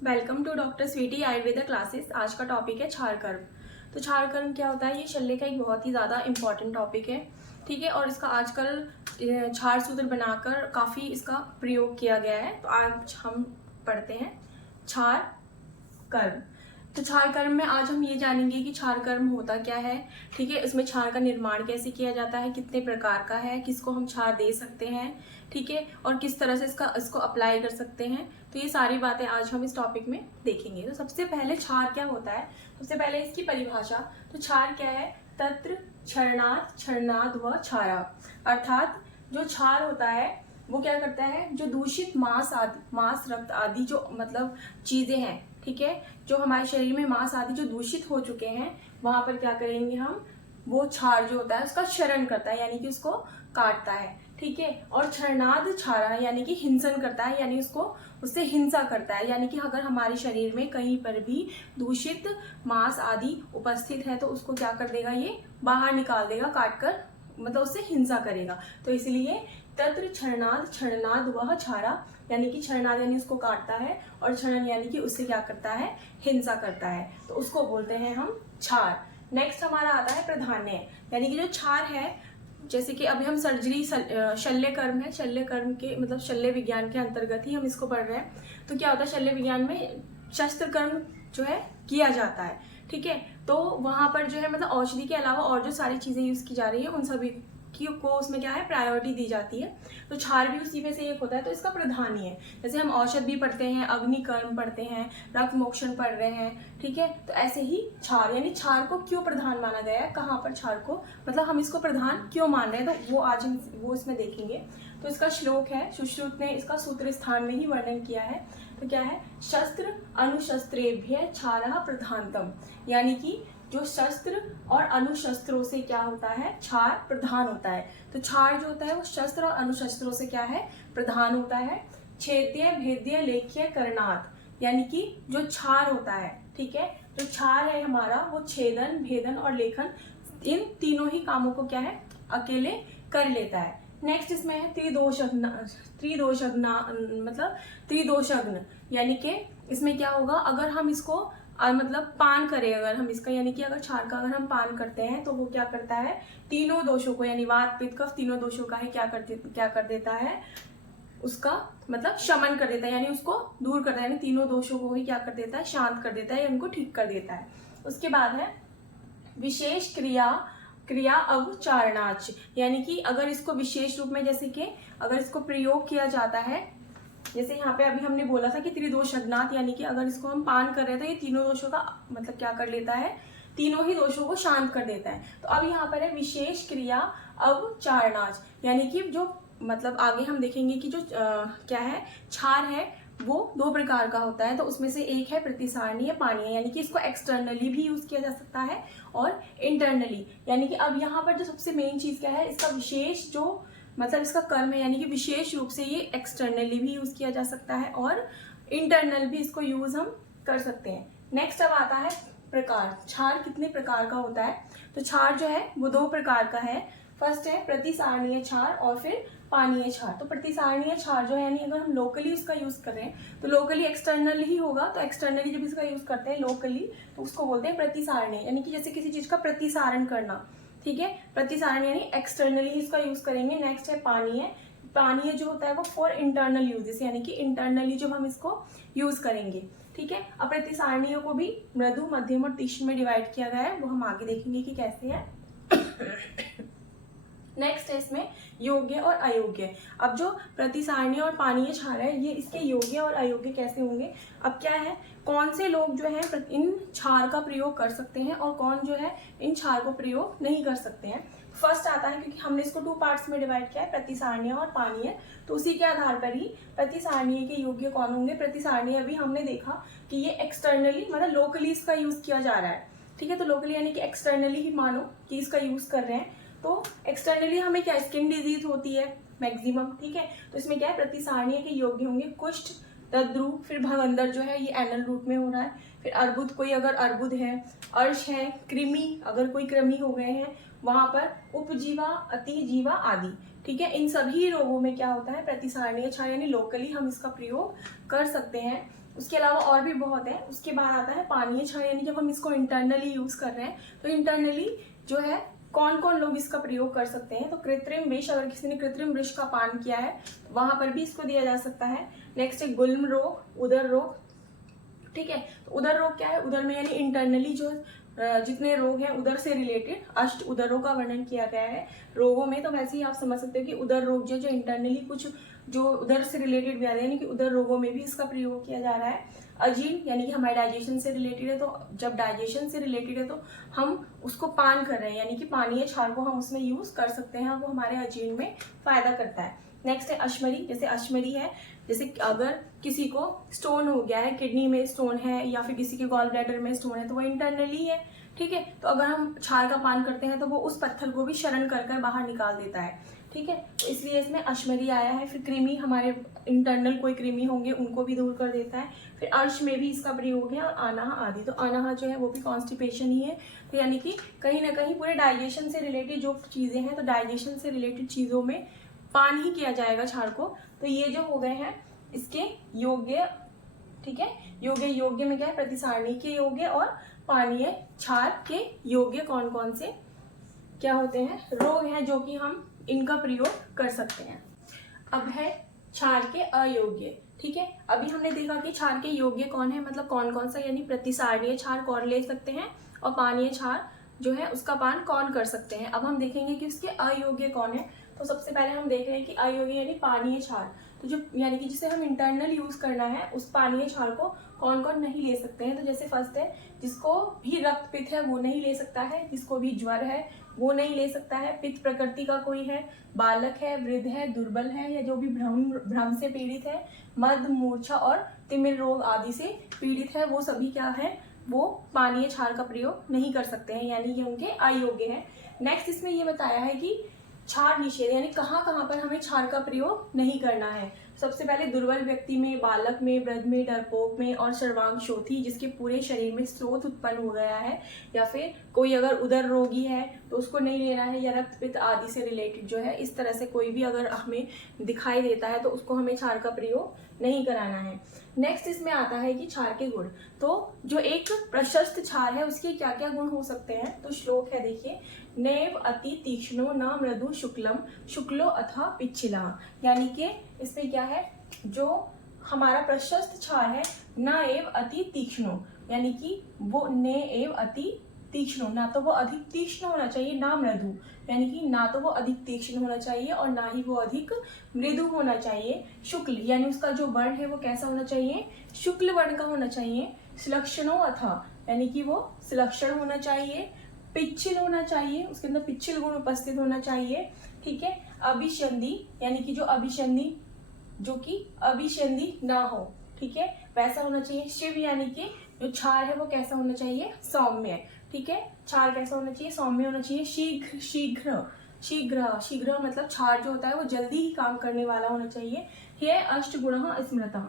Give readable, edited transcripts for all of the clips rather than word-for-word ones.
Welcome to doctor Sweety Ayurveda classes. आज का topic है क्षार कर्म। तो क्षार कर्म क्या होता है? ये शल्य का एक बहुत ही ज़्यादा इंपॉर्टेंट टॉपिक है, ठीक है। और इसका आजकल क्षार सूत्र बनाकर काफ़ी इसका प्रयोग किया गया है। तो आज हम पढ़ते हैं क्षार कर्म। तो क्षार कर्म में आज हम ये जानेंगे कि क्षार कर्म होता क्या है, ठीक है। इसमें क्षार का निर्माण कैसे किया जाता है, कितने प्रकार का है, किसको हम क्षार दे सकते हैं, ठीक है, और किस तरह से इसको अप्लाई कर सकते हैं। तो ये सारी बातें आज हम इस टॉपिक में देखेंगे। तो सबसे पहले क्षार क्या होता है, सबसे पहले इसकी परिभाषा। तो क्षार क्या है? तत्र क्षरणात् क्षरणाद् व क्षारा। अर्थात जो क्षार होता है वो क्या करता है, जो दूषित मांस रक्त आदि जो मतलब चीजें हैं, ठीक है, जो हमारे शरीर में मांस आदि जो दूषित हो चुके हैं, वहां पर क्या करेंगे हम, वो क्षार जो होता है उसका क्षरण करता है, यानी कि उसको काटता है, ठीक है। और क्षरणाद् क्षारा यानी कि हिंसन करता है, यानी उससे हिंसा करता है। यानी कि अगर हमारे शरीर में कहीं पर भी दूषित मांस आदि उपस्थित है तो उसको क्या कर देगा, ये बाहर निकाल देगा, काट कर, मतलब उससे हिंसा करेगा। तो इसलिए तत्र क्षरणाद् क्षरणाद् वह क्षारा, यानी कि क्षरणाद् यानी उसको काटता है, और क्षरण यानी कि उससे क्या करता है, हिंसा करता है, तो उसको बोलते हैं हम क्षार। नेक्स्ट हमारा आता है प्राधान्य, यानी कि जो क्षार है, जैसे कि अभी हम सर्जरी शल्य कर्म है, शल्य कर्म के मतलब शल्य विज्ञान के अंतर्गत ही हम इसको पढ़ रहे हैं। तो क्या होता है, शल्य विज्ञान में शस्त्र कर्म जो है किया जाता है, ठीक है। तो वहां पर जो है मतलब औषधि के अलावा और जो सारी चीजें यूज की जा रही है उन सभी को उसमें क्या है, प्रायोरिटी दी जाती है। तो क्षार भी उसी में से एक होता है, तो इसका प्राधान्य है। जैसे हम औषध भी पढ़ते हैं, अग्नि कर्म पढ़ते हैं, रक्त मोक्षण पढ़ रहे हैं, ठीक है। तो ऐसे ही क्षार, यानी क्षार को क्यों प्रधान माना गया है, कहाँ पर क्षार को मतलब हम इसको प्रधान क्यों मान रहे हैं, तो वो आज हम वो इसमें देखेंगे। तो इसका श्लोक है, सुश्रुत ने इसका सूत्र स्थान में ही वर्णन किया है। तो क्या है, शस्त्र अनुशस्त्रेभ्य क्षारः प्रधानतम, यानी कि जो शस्त्र और अनुशस्त्रों से क्या होता है, क्षार प्रधान होता है। तो क्षार जो होता है वो शस्त्र और अनुशस्त्रों से क्या है, प्रधान होता है। छेद्य भेद्य लेख्य करणात्, यानी कि जो क्षार होता है, ठीक है, जो क्षार है हमारा वो छेदन भेदन और लेखन, इन तीनों ही कामों को क्या है, अकेले कर लेता है। नेक्स्ट इसमें है त्रिदोषज्ञ मतलब त्रिदोषज्ञ, यानी कि इसमें क्या होगा, अगर हम इसको मतलब पान करें अगर हम इसका, यानी कि अगर क्षार का अगर हम पान करते हैं तो वो क्या करता है, तीनों दोषों को, यानी वात पित्त कफ तीनों दोषों का है क्या कर देता है, उसका मतलब शमन कर देता है, यानी उसको दूर करता है, यानी तीनों दोषों को ही क्या कर देता है, शांत कर देता है, या उनको ठीक कर देता है। उसके बाद है विशेष क्रिया अवचारणाच, यानी कि अगर इसको विशेष रूप में, जैसे कि अगर इसको प्रयोग किया जाता है, जैसे यहाँ पे अभी हमने बोला था कि त्रिदोषज्ञात, यानी कि अगर इसको हम पान कर रहे हैं तो ये तीनों दोषों का मतलब क्या कर लेता है, तीनों ही दोषों को शांत कर देता है। तो अब यहाँ पर है विशेष क्रिया अवचारणाच, यानी कि जो मतलब आगे हम देखेंगे कि जो क्या है, क्षार है वो दो प्रकार का होता है। तो उसमें से एक है प्रतिसारणीय पानीय, यानी कि इसको एक्सटर्नली भी यूज किया जा सकता है और इंटरनली, यानी कि अब यहाँ पर जो सबसे मेन चीज क्या है, इसका विशेष जो मतलब इसका कर्म है, यानी कि विशेष रूप से ये एक्सटर्नली भी यूज किया जा सकता है और इंटरनल भी इसको यूज हम कर सकते हैं। नेक्स्ट अब आता है प्रकार, क्षार कितने प्रकार का होता है। तो क्षार जो है वो दो प्रकार का है। फर्स्ट है प्रतिसारणीय क्षार और फिर पानीय क्षार। तो प्रतिसारणीय क्षार जो है, यानी अगर हम लोकली उसका यूज कर रहे हैं तो लोकली एक्सटर्नल ही होगा। तो एक्सटर्नली जब इसका यूज करते हैं लोकली तो उसको बोलते हैं प्रतिसारणीय, यानी कि जैसे किसी चीज का प्रतिसारण करना, ठीक है, प्रतिसारण यानी एक्सटर्नली इसका यूज करेंगे। नेक्स्ट है पानीय। पानीय जो होता है वो फॉर इंटरनल यूजेस, यानी कि इंटरनली जो हम इसको यूज करेंगे, ठीक है। अब प्रतिसारणीय को भी मृदु मध्यम और तीक्ष्ण में डिवाइड किया गया है, वो हम आगे देखेंगे कि कैसे है। नेक्स्ट है इसमें योग्य और अयोग्य। अब जो प्रतिसारणीय और पानीय क्षार है ये इसके योग्य और अयोग्य कैसे होंगे। अब क्या है, कौन से लोग जो है इन क्षार का प्रयोग कर सकते हैं और कौन जो है इन क्षार को प्रयोग नहीं कर सकते हैं। फर्स्ट आता है, क्योंकि हमने इसको टू पार्ट्स में डिवाइड किया है, प्रतिसारणीय और पानीय, तो उसी के आधार पर ही प्रतिसारणीय के योग्य कौन होंगे। प्रतिसारणीय अभी हमने देखा कि ये एक्सटर्नली मतलब लोकली इसका यूज किया जा रहा है, ठीक है। तो लोकली यानी कि एक्सटर्नली ही मानो कि इसका यूज कर रहे हैं। तो एक्सटर्नली हमें क्या, स्किन डिजीज होती है मैक्सिमम, ठीक है। तो इसमें क्या है, प्रतिसारणीय के योग्य होंगे कुष्ठ, तद्रु, फिर भगंदर जो है ये एनल रूट में हो रहा है, फिर अर्बुद, कोई अगर अर्बुद है, अर्श है, कृमि अगर कोई कृमि हो गए हैं वहां पर, उपजीवा, अतिजीवा आदि, ठीक है। इन सभी रोगों में क्या होता है, प्रतिसारणीय क्षार यानी लोकली हम इसका प्रयोग कर सकते हैं। उसके अलावा और भी बहुत है। उसके बाद आता है पानीय क्षार, यानी जब हम इसको इंटरनली यूज कर रहे हैं तो इंटरनली जो है कौन कौन लोग इसका प्रयोग कर सकते हैं। तो कृत्रिम विष, अगर किसी ने कृत्रिम विष का पान किया है तो वहां पर भी इसको दिया जा सकता है। नेक्स्ट है गुल्म रोग, उदर रोग, ठीक है। तो उदर रोग क्या है, उदर में यानी इंटरनली जो जितने रोग हैं उदर से रिलेटेड अष्ट उदरों का वर्णन किया गया है रोगों में। तो वैसे ही आप समझ सकते हो कि उदर रोग जो इंटरनली कुछ जो उदर से रिलेटेड भी आ रहे हैं, यानी कि उदर रोगों में भी इसका प्रयोग किया जा रहा है। अजीर्ण यानी कि हमारे डाइजेशन से रिलेटेड है, तो जब डाइजेशन से रिलेटेड है तो हम उसको पान कर रहे हैं, यानी कि पानीय क्षार को हम उसमें यूज कर सकते हैं, वो हमारे अजीर्ण में फायदा करता है। नेक्स्ट है अश्मरी, जैसे अश्मरी है, जैसे अगर किसी को स्टोन हो गया है, किडनी में स्टोन है या फिर किसी के गॉल ब्लैडर में स्टोन है, तो वो इंटरनली है, ठीक है। तो अगर हम क्षार का पान करते हैं तो वो उस पत्थर को भी शरण कर कर बाहर निकाल देता है, ठीक है। तो इसलिए इसमें अश्मरी आया है। फिर कृमि, हमारे इंटरनल कोई कृमि होंगे उनको भी दूर कर देता है। फिर अर्श में भी इसका प्रयोग है, अनाह आदि। तो अनाह जो है वो भी कॉन्स्टिपेशन ही है, तो यानी कि कहीं ना कहीं पूरे डाइजेशन से रिलेटेड जो चीजें हैं, तो डाइजेशन से रिलेटेड चीजों में पान ही किया जाएगा क्षार को। तो ये जो हो गए हैं इसके योग्य, ठीक है। योग्य में क्या है, प्रतिसारणी के योग्य और पानीय क्षार के योग्य कौन कौन से क्या होते हैं, रोग हैं जो कि हम इनका प्रयोग कर सकते हैं। अब है क्षार के अयोग्य, ठीक है। अभी हमने देखा कि क्षार के योग्य कौन है, मतलब कौन कौन सा, यानी प्रतिसारणीय क्षार कौन ले सकते हैं और पानीय क्षार जो है उसका पान कौन कर सकते हैं। अब हम देखेंगे कि उसके अयोग्य कौन है। तो सबसे पहले हम देख रहे हैं कि अयोग्य यानी पानीय क्षार, तो जो यानी कि जिसे हम इंटरनल यूज करना है उस पानीय क्षार को कौन कौन नहीं ले सकते हैं। तो जैसे फर्स्ट है, जिसको भी रक्त पित्त है वो नहीं ले सकता है, जिसको भी ज्वर है वो नहीं ले सकता है, पित्त प्रकृति का कोई है, बालक है, वृद्ध है, दुर्बल है, या जो भी भ्रम से पीड़ित है, मद, मूर्छा और तिमिर रोग आदि से पीड़ित है, वो सभी क्या है, वो पानीय क्षार का प्रयोग नहीं कर सकते हैं, यानी ये उनके अयोग्य हैं। नेक्स्ट इसमें ये बताया है कि क्षार निषेध, यानी कहाँ कहाँ पर हमें क्षार का प्रयोग नहीं करना है। सबसे पहले दुर्बल व्यक्ति में, बालक में, वृद्ध में, डरपोक में और सर्वांग शोथी, जिसके पूरे शरीर में स्रोत उत्पन्न हो गया है, या फिर कोई अगर उदर रोगी है तो उसको नहीं लेना है, या रक्त पित्त आदि से रिलेटेड जो है इस तरह से कोई भी अगर हमें दिखाई देता है तो उसको हमें क्षार का प्रयोग नहीं कराना है। नेक्स्ट इसमें आता है कि क्षार के गुण। तो जो एक प्रशस्त क्षार है उसके क्या क्या गुण हो सकते हैं। तो श्लोक है, देखिए, नैव अति तीक्ष्णो न मृदु शुक्लम शुक्लो अथा पिच्छिला, यानी कि इसमें क्या है, जो हमारा प्रशस्त क्षार है, न एव अति तीक्ष्णो, यानी कि वो ने एव अति तीक्ष्ण, ना तो वो अधिक तीक्ष्ण होना चाहिए, ना मृदु, यानी कि ना तो वो अधिक तीक्ष्ण होना चाहिए और ना ही वो अधिक मृदु होना चाहिए। शुक्ल यानी उसका जो वर्ण है वो कैसा होना चाहिए, शुक्ल वर्ण का होना चाहिए। सुलक्षणों अथा यानी कि वो सुलक्षण होना चाहिए। पिच्छिल होना चाहिए, उसके अंदर पिच्छिल गुण उपस्थित होना चाहिए, ठीक है। अभिसंधि यानी कि जो अभिसंधि, जो कि अभिसंधि ना हो, ठीक है, वैसा होना चाहिए। शिव यानी कि जो क्षार है वो कैसा होना चाहिए, सौम्य, ठीक है। क्षार कैसा होना चाहिए, सौम्य होना चाहिए। शीघ्र शीघ्र शीघ्र शीघ्र मतलब क्षार जो होता है वो जल्दी ही काम करने वाला होना चाहिए। ये अष्टगुण स्मृता,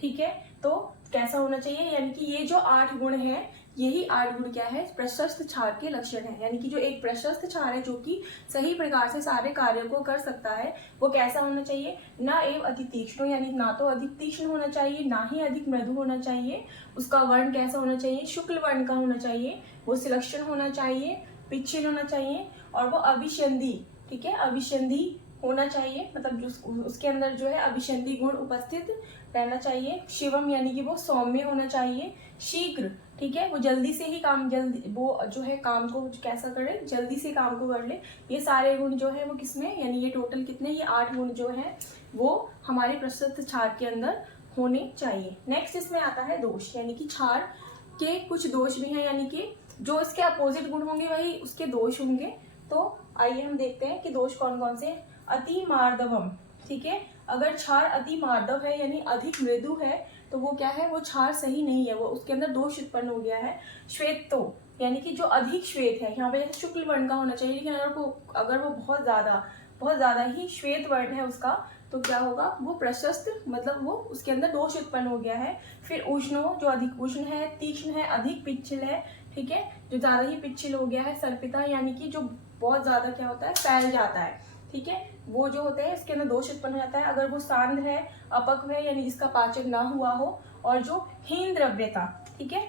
ठीक है। तो कैसा होना चाहिए, यानी कि ये जो 8 गुण है, यही 8 गुण क्या है, प्रशस्त क्षार के लक्षण है। यानी कि जो एक प्रशस्त क्षार है जो कि सही प्रकार से सारे कार्यों को कर सकता है, वो कैसा होना चाहिए, ना एव अति तीक्ष्ण, यानी ना तो अधिक तीक्ष्ण होना चाहिए, ना ही अधिक मृदु होना चाहिए। उसका वर्ण कैसा होना चाहिए, शुक्ल वर्ण का होना चाहिए। वो सुलक्षण होना चाहिए, पिच्छिल होना चाहिए, और वो अभिसंधि, ठीक है, अभिसंधि होना चाहिए, मतलब जो उसके अंदर जो है अभिसंधि गुण उपस्थित रहना चाहिए। शिवम यानी कि वो सौम्य होना चाहिए। शीघ्र, ठीक है, वो जल्दी से ही काम, जल्दी वो जो है काम को कैसा करे, जल्दी से काम को कर ले। ये सारे गुण जो है वो किसमें, यानी ये टोटल कितने, ये 8 गुण जो है वो हमारे प्रशस्त क्षार के अंदर होने चाहिए। नेक्स्ट इसमें आता है दोष, यानी कि क्षार के कुछ दोष भी हैं, यानी कि जो इसके अपोजिट गुण होंगे वही उसके दोष होंगे। तो आइए हम देखते हैं कि दोष कौन कौन से। अति मार्दवम, ठीक है, अगर क्षार अति मार्दव है यानी अधिक मृदु है तो वो क्या है, वो क्षार सही नहीं है, वो उसके अंदर दोष उत्पन्न हो गया है। श्वेतो यानी कि जो अधिक श्वेत है, यहाँ पे जैसे शुक्ल वर्ण का होना चाहिए, लेकिन अगर वो बहुत ज्यादा ही श्वेत वर्ण है उसका, तो क्या होगा, वो प्रशस्त, मतलब वो उसके अंदर दोष उत्पन्न हो गया है। फिर उष्णो, जो अधिक उष्ण है, तीक्ष्ण है, अधिक पिच्छिल है, ठीक है, जो ज्यादा ही पिच्छिल हो गया है। सर्पिता यानी कि जो बहुत ज्यादा क्या होता है, फैल जाता है, ठीक है, वो जो होते हैं इसके अंदर दोष उत्पन्न हो जाता है अगर वो सांद्र है, अपक्व है, यानी जिसका पाचन ना हुआ हो, और जो हीन द्रव्यता, ठीक है,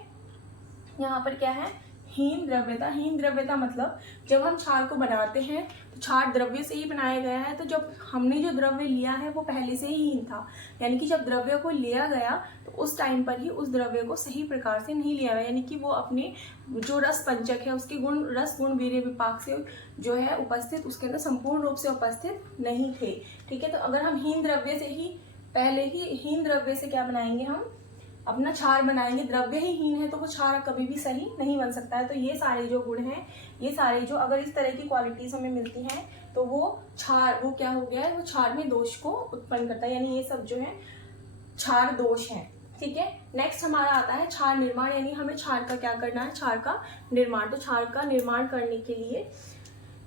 यहाँ पर क्या है, हीन द्रव्यता। हीन द्रव्यता मतलब जब हम क्षार को बनाते हैं तो क्षार द्रव्य से ही बनाया गया है, तो जब हमने जो द्रव्य लिया है वो पहले से ही हीन था, यानी कि जब द्रव्य को लिया गया तो उस टाइम पर ही उस द्रव्य को सही प्रकार से नहीं लिया गया, यानी कि वो अपने जो रस पंचक है उसके गुण, रस गुण वीर्य विपाक से जो है उपस्थित, उसके अंदर संपूर्ण रूप से उपस्थित नहीं थे। ठीक है, तो अगर हम हीन द्रव्य से ही पहले ही हीन द्रव्य से क्या बनाएंगे, हम अपना क्षार बनाएंगे, द्रव्य ही हीन है तो वो क्षार कभी भी सही नहीं बन सकता है। तो ये सारे जो गुण हैं, ये सारे जो अगर इस तरह की क्वालिटीज हमें मिलती हैं तो वो क्षार, वो क्या हो गया है, वो क्षार में दोष को उत्पन्न करता है, यानी ये सब जो है क्षार दोष है। ठीक है, नेक्स्ट हमारा आता है क्षार निर्माण, यानी हमें क्षार का क्या करना है, क्षार का निर्माण। तो क्षार का निर्माण करने के लिए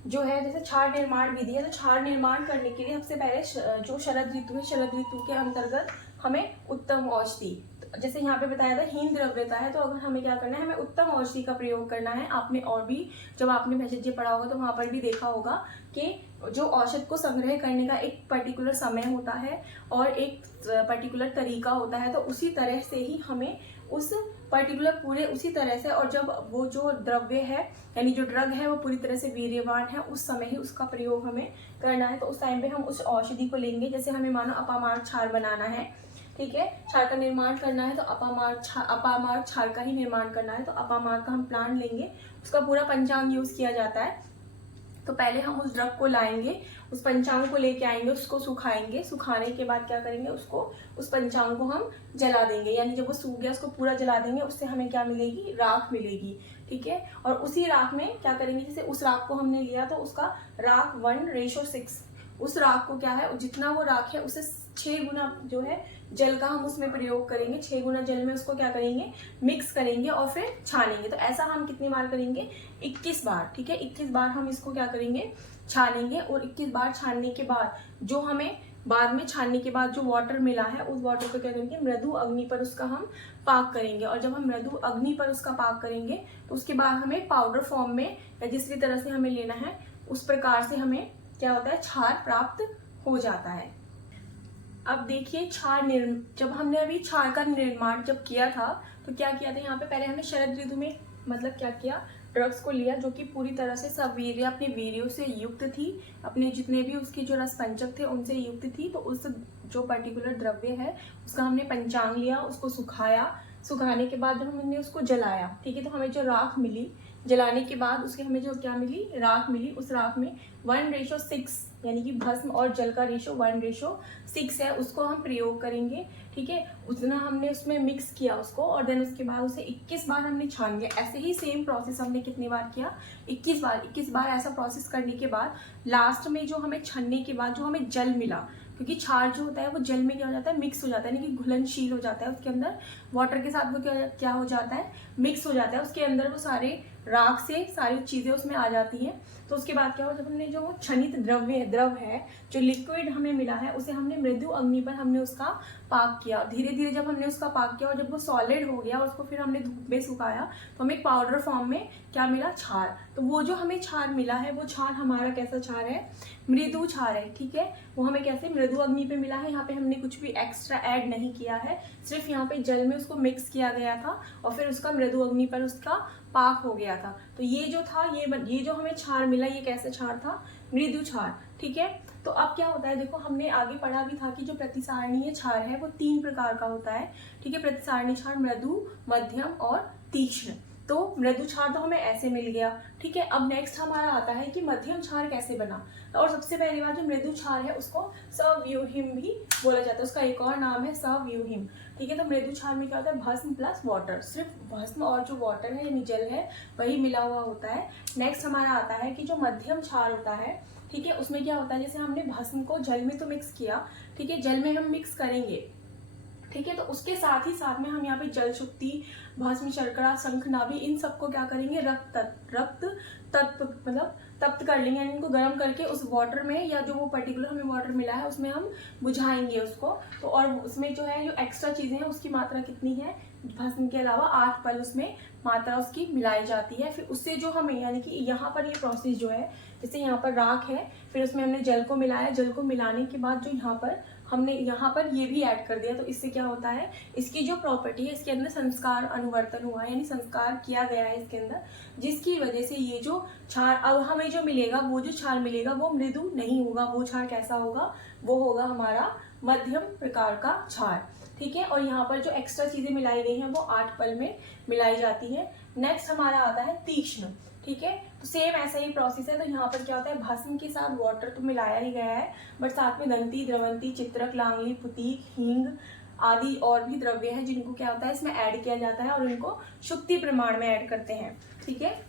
जो है, जैसे क्षार निर्माण विधि है, तो क्षार निर्माण करने के लिए सबसे पहले जो शरद ऋतु है, शरद ऋतु के अंतर्गत हमें उत्तम औषधि, जैसे यहाँ पे बताया था हीन द्रव्यता है, तो अगर हमें क्या करना है, हमें उत्तम औषधि का प्रयोग करना है। आपने और भी जब आपने भेषज पढ़ा होगा तो वहाँ पर भी देखा होगा कि जो औषध को संग्रह करने का एक पर्टिकुलर समय होता है और एक पर्टिकुलर तरीका होता है, तो उसी तरह से ही हमें उस पर्टिकुलर पूरे उसी तरह से, और जब वो जो द्रव्य है यानी जो ड्रग है वो पूरी तरह से वीर्यवान है, उस समय ही उसका प्रयोग हमें करना है। तो उस टाइम पे हम उस औषधि को लेंगे, जैसे हमें मानो अपामार्ग क्षार बनाना है, ठीक है, क्षार का निर्माण करना है तो अपामार्ग क्षार का ही निर्माण करना है, तो अपामार्ग का हम प्लांट लेंगे, उसका पूरा पंचांग यूज किया जाता है। तो पहले हम उस ड्रग को लाएंगे, उस पंचांग को लेके आएंगे, उसको सुखाएंगे, सुखाने के बाद क्या करेंगे, उसको उस पंचांग को हम जला देंगे, यानी जब वो सूख गया उसको पूरा जला देंगे, उससे हमें क्या मिलेगी, राख मिलेगी। ठीक है, और उसी राख में क्या करेंगे, जैसे उस राख को हमने लिया तो उसका राख 1:6, उस राख को क्या है, जितना वो राख है उसे 6 गुना जो है जल का हम उसमें प्रयोग करेंगे, 6 गुना जल में उसको क्या करेंगे, मिक्स करेंगे और फिर छानेंगे। तो ऐसा हम कितनी बार करेंगे, 21 बार। ठीक है, 21 बार हम इसको क्या करेंगे, छानेंगे, और 21 बार छानने के बाद जो हमें बाद में छानने के बाद जो वाटर मिला है, उस वाटर को क्या करेंगे, मृदु अग्नि पर उसका हम पाक करेंगे, और जब हम मृदु अग्नि पर उसका पाक करेंगे तो उसके बाद हमें पाउडर फॉर्म में या जिस भी तरह से हमें लेना है उस प्रकार से हमें क्या होता है, क्षार प्राप्त हो जाता है। अब देखिए जब हमने अभी क्षार का निर्माण जब किया था तो क्या किया था, यहाँ पे पहले हमने शरद ऋतु में मतलब क्या किया, ड्रग्स को लिया जो कि पूरी तरह से सवीर्य अपने वीर्यों से युक्त थी, अपने जितने भी उसके जो रस पंचक थे उनसे युक्त थी, तो उस जो पर्टिकुलर द्रव्य है उसका हमने पंचांग लिया, उसको सुखाया, सुखाने के बाद जब हमने उसको जलाया, ठीक है, तो हमें जो राख मिली, जलाने के बाद उसके हमें जो क्या मिली, राख मिली, उस राख में 1:6 यानी कि भस्म और जल का रेशो 1:6 है, उसको हम प्रयोग करेंगे। ठीक है, उतना हमने उसमें मिक्स किया उसको, और देन उसके बाद उसे 21 बार हमने छान लिया। ऐसे ही सेम प्रोसेस हमने कितनी बार किया, 21 बार ऐसा प्रोसेस करने के बाद लास्ट में जो हमें छानने के बाद जो हमें जल मिला, क्योंकि क्षार जो होता है वो जल में क्या हो जाता है, मिक्स हो जाता है, यानी कि घुलनशील हो जाता है, उसके अंदर वाटर के साथ वो क्या हो जाता है, मिक्स हो जाता है, उसके अंदर वो सारे राख से सारी चीज़ें उसमें आ जाती हैं। तो उसके बाद क्या हो, जब हमने जो क्षनित द्रव है जो लिक्विड हमें मिला है उसे हमने मृदु अग्नि पर हमने उसका पाक किया, धीरे धीरे जब हमने उसका पाक किया और जब वो सॉलिड हो गया उसको फिर हमने धूप में सुखाया तो हमें पाउडर फॉर्म में क्या मिला, क्षार। तो वो जो हमें क्षार मिला है वो क्षार हमारा कैसा क्षार है, मृदु क्षार है। ठीक है, वो हमें कैसे, मृदु अग्नि पे मिला है, यहाँ पे हमने कुछ भी एक्स्ट्रा ऐड नहीं किया है, सिर्फ यहाँ पे जल में उसको मिक्स किया गया था और फिर उसका मृदु अग्नि पर उसका पाक हो गया था। तो ये जो था, ये जो हमें क्षार मिला, ये कैसे क्षार था, मृदु क्षार। ठीक है, तो अब क्या होता है, देखो हमने आगे पढ़ा भी था कि जो प्रतिसारणीय क्षार है वो 3 प्रकार का होता है। ठीक है, प्रतिसारणीय क्षार मृदु, मध्यम और तीक्ष्ण। तो मृदु क्षार तो हमें ऐसे मिल गया। ठीक है, अब नेक्स्ट हमारा आता है कि मध्यम क्षार कैसे बना। और सबसे पहली बात, जो मृदु क्षार है उसको सव्यूहिम भी बोला जाता है, उसका एक और नाम है सव्यूहिम। ठीक है, तो मृदु क्षार में क्या होता है, भस्म प्लस वाटर, सिर्फ भस्म और जो वाटर है यानी जल है वही मिला हुआ होता है। नेक्स्ट हमारा आता है कि जो मध्यम क्षार होता है, ठीक है, उसमें क्या होता है, जैसे हमने भस्म को जल में तो मिक्स किया, ठीक है, जल में हम मिक्स करेंगे, ठीक है, तो उसके साथ ही साथ में हम यहाँ पे जल शुक्ति, भस्म, शर्करा, शंख, नाभि, इन सबको क्या करेंगे, रक्त तत्व मतलब तप्त कर लेंगे, यानी इनको गर्म करके उस वाटर में या जो वो पर्टिकुलर हमें वाटर मिला है उसमें हम बुझाएंगे उसको। तो और उसमें जो है जो एक्स्ट्रा चीजें हैं उसकी मात्रा कितनी है, भस्म के अलावा 8 पल उसमें मात्रा उसकी मिलाई जाती है। फिर उससे जो हमें यानी कि यहाँ पर ये प्रोसेस जो है, जैसे यहाँ पर राख है, फिर उसमें हमने जल को मिलाया, जल को मिलाने के बाद जो यहाँ पर हमने यहाँ पर ये भी ऐड कर दिया, तो इससे क्या होता है, इसकी जो प्रॉपर्टी है, इसके अंदर संस्कार अनुवर्तन हुआ है, यानी संस्कार किया गया है इसके अंदर, जिसकी वजह से ये जो क्षार अब हमें जो मिलेगा, वो जो क्षार मिलेगा वो मृदु नहीं होगा, वो क्षार कैसा होगा, वो होगा हमारा मध्यम प्रकार का क्षार। ठीक है, और यहाँ पर जो एक्स्ट्रा चीजें मिलाई गई हैं वो 8 पल में मिलाई जाती है। नेक्स्ट हमारा आता है तीक्ष्ण। ठीक है, तो सेम ऐसा ही प्रोसेस है। तो यहाँ पर क्या होता है, भस्म के साथ वाटर तो मिलाया ही गया है, बट साथ में दंती, द्रवंती, चित्रक, लांगली, पुतीक, हींग आदि और भी द्रव्य हैं जिनको क्या होता है इसमें ऐड किया जाता है और इनको शुक्ति प्रमाण में ऐड करते हैं। ठीक है,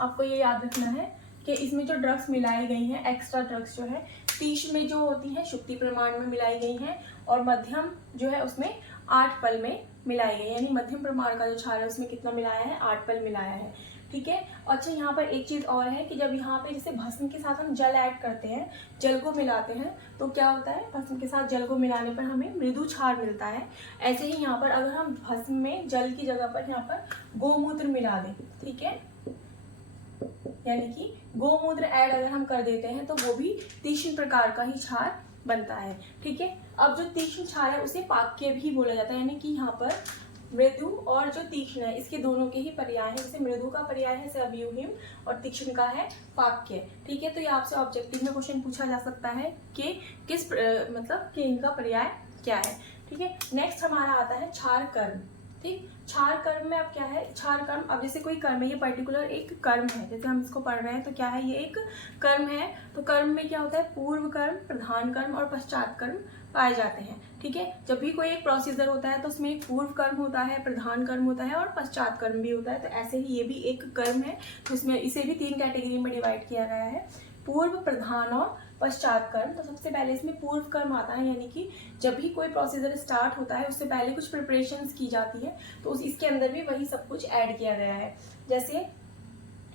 आपको ये याद रखना है कि इसमें जो ड्रग्स मिलाई गई हैं, एक्स्ट्रा ड्रग्स जो है तीक्ष्ण में जो होती हैं शुक्ति प्रमाण में मिलाई गई हैं, और मध्यम जो है उसमें 8 पल में मिलाई गई है, यानी मध्यम प्रमाण का जो क्षार है उसमें कितना मिलाया है, 8 पल मिलाया है। ठीक है, अच्छा यहाँ पर एक चीज और है कि जब यहाँ पे जैसे भस्म के साथ हम जल ऐड करते हैं, जल को मिलाते हैं, तो क्या होता है, भस्म के साथ जल को मिलाने पर हमें मृदु क्षार मिलता है। ऐसे ही यहाँ पर अगर हम भस्म में जल की जगह पर यहाँ पर गोमूत्र मिला दें, ठीक है, यानी कि गोमूत्र ऐड अगर हम कर देते हैं तो वो भी तीक्ष्ण प्रकार का ही क्षार बनता है। ठीक है, अब जो तीक्ष्ण क्षार है उसे पाक्य भी बोला जाता है, यानी कि यहाँ पर मृदु और जो तीक्ष्ण है इसके दोनों के ही पर्याय हैं। जैसे मृदु का पर्याय है सव्यूहिम और तीक्ष्ण का है पाक्य। ठीक है, तो ये आपसे ऑब्जेक्टिव में क्वेश्चन पूछा जा सकता है कि किस मतलब कि इनका पर्याय क्या है। ठीक है, नेक्स्ट हमारा आता है क्षार कर्म। ठीक, क्षार कर्म में अब क्या है, क्षार कर्म, अब जैसे कोई कर्म है, ये पर्टिकुलर एक कर्म है, जैसे हम इसको पढ़ रहे हैं तो क्या है, ये एक कर्म है। तो कर्म में क्या होता है, पूर्व कर्म, प्रधान कर्म और पश्चात कर्म पाए जाते हैं। ठीक है, जब भी कोई एक प्रोसीजर होता है तो उसमें एक पूर्व कर्म होता है, प्रधान कर्म होता है और पश्चात कर्म भी होता है। तो ऐसे ही ये भी एक कर्म है, तो इसमें इसे भी 3 कैटेगरी में डिवाइड किया गया है, पूर्व, प्रधान और पश्चात कर्म। तो सबसे पहले इसमें पूर्व कर्म आता है, यानी कि जब भी कोई प्रोसीजर स्टार्ट होता है उससे पहले कुछ प्रिपरेशंस की जाती है, तो इसके अंदर भी वही सब कुछ ऐड किया गया है। जैसे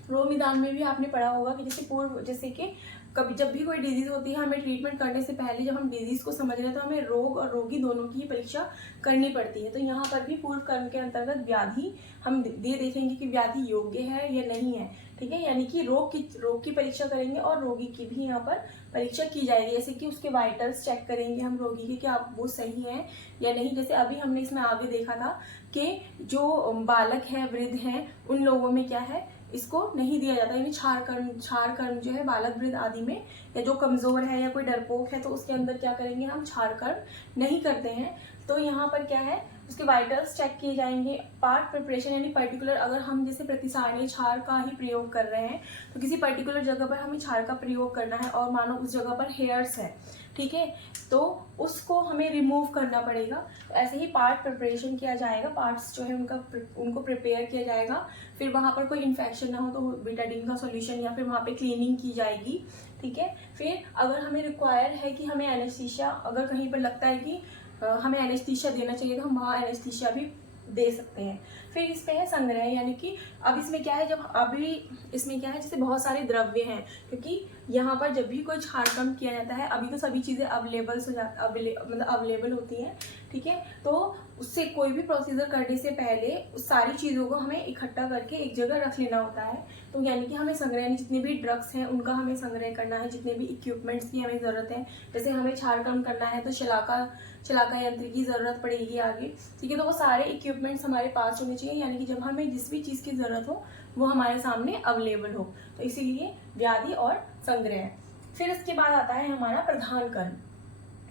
रोमिदान में भी आपने पढ़ा होगा कि जैसे पूर्व, जैसे कि कभी जब भी कोई डिजीज होती है, हमें ट्रीटमेंट करने से पहले जब हम डिजीज को समझ रहे हैं तो हमें रोग और रोगी दोनों की ही परीक्षा करनी पड़ती है। तो यहाँ पर भी पूर्व कर्म के अंतर्गत व्याधि हम ये देखेंगे कि व्याधि योग्य है या नहीं है। ठीक है, यानी कि रोग की परीक्षा करेंगे और रोगी की भी यहाँ पर परीक्षा की जाएगी, जैसे कि उसके वाइटल्स चेक करेंगे हम रोगी के, क्या वो सही है या नहीं। जैसे अभी हमने इसमें आगे देखा था कि जो बालक हैं, वृद्ध हैं, उन लोगों में क्या है, इसको नहीं दिया जाता, यानी क्षार कर्म जो है बालक, वृद्ध आदि में, या जो कमजोर है या कोई डरपोक है तो उसके अंदर क्या करेंगे, हम क्षार कर्म नहीं करते हैं। तो यहाँ पर क्या है, उसके वाइटल्स चेक किए जाएंगे। पार्ट प्रिपरेशन, यानी पर्टिकुलर अगर हम जैसे प्रतिसारणीय क्षार का ही प्रयोग कर रहे हैं तो किसी पर्टिकुलर जगह पर हमें क्षार का प्रयोग करना है और मानो उस जगह पर हेयर्स है, ठीक है, तो उसको हमें रिमूव करना पड़ेगा। तो ऐसे ही पार्ट प्रिपरेशन किया जाएगा, पार्ट्स जो है उनको प्रिपेयर किया जाएगा। फिर वहाँ पर कोई इन्फेक्शन ना हो तो बीटाडीन का सॉल्यूशन या फिर वहाँ पे क्लीनिंग की जाएगी। ठीक है, फिर अगर हमें रिक्वायर है कि हमें एनेस्थीसिया, अगर कहीं पर लगता है कि हमें एनेस्थीसिया देना चाहिए तो हम वहाँ एनेस्थीसिया भी दे सकते हैं। फिर इस पे है संग्रह, यानी कि अब इसमें क्या है, जब अभी इसमें क्या है, जैसे बहुत सारे द्रव्य हैं, क्योंकि यहाँ पर जब भी कोई क्षार कर्म किया जाता है, अभी तो सभी चीज़ें मतलब अवेलेबल होती हैं। ठीक है, तो उससे कोई भी प्रोसीजर करने से पहले उस सारी चीज़ों को हमें इकट्ठा करके एक जगह रख लेना होता है। तो यानी कि हमें संग्रह, यानी जितने भी ड्रग्स हैं उनका हमें संग्रह करना है, जितने भी इक्विपमेंट्स की हमें ज़रूरत है, जैसे हमें क्षार कर्म करना है तो शलाका यंत्र की ज़रूरत पड़ेगी आगे। ठीक है, तो वो सारे इक्विपमेंट्स हमारे पास होने चाहिए, यानी कि जब हमें जिस भी चीज़ की ज़रूरत हो वो हमारे सामने अवेलेबल हो। तो इसीलिए व्याधि और संग्रह। फिर इसके बाद आता है हमारा प्रधान कर्म,